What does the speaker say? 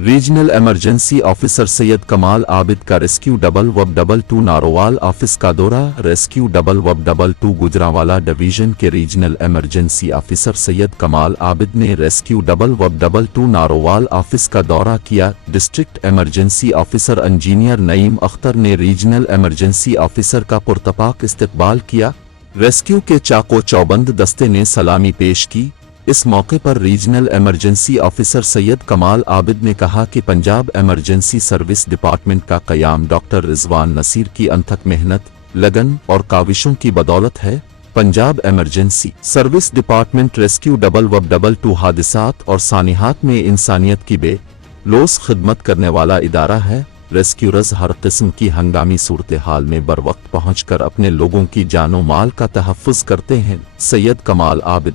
Regional emergency officer Syed कमाल आबिद का rescue 222 Narowal office का दौरा। रेस्क्यू 222 गुजरांवाला डिवीजन के रीजनल इमरजेंसी ऑफिसर सैयद कमाल आबिद ने रेस्क्यू 222 नारोवाल ऑफिस का दौरा किया। District emergency officer engineer Naeem Akhtar ने रीजनल इमरजेंसी ऑफिसर का पुरतपाक इस्तकबाल किया। रेस्क्यू के चाको चौबंद दस्ते ने सलामी पेश की। इस मौके पर रीजनल इमरजेंसी ऑफिसर सैयद कमाल आबिद ने कहा कि पंजाब इमरजेंसी सर्विस डिपार्टमेंट का क़याम डॉक्टर रिजवान नसीर की अनथक मेहनत, लगन और काविशों की बदौलत है। Punjab emergency service department rescue 222 हादिसात और सानिहात में इंसानियत की बेलौस खिदमत करने वाला इदारा है। रेस्क्यूरर्स हर किस्म की हंगामी सूरत हाल में बर वक्त पहुँच कर अपने लोगों की जानो माल का तहफ़्फ़ुज़ करते हैं। सैयद कमाल आबिद।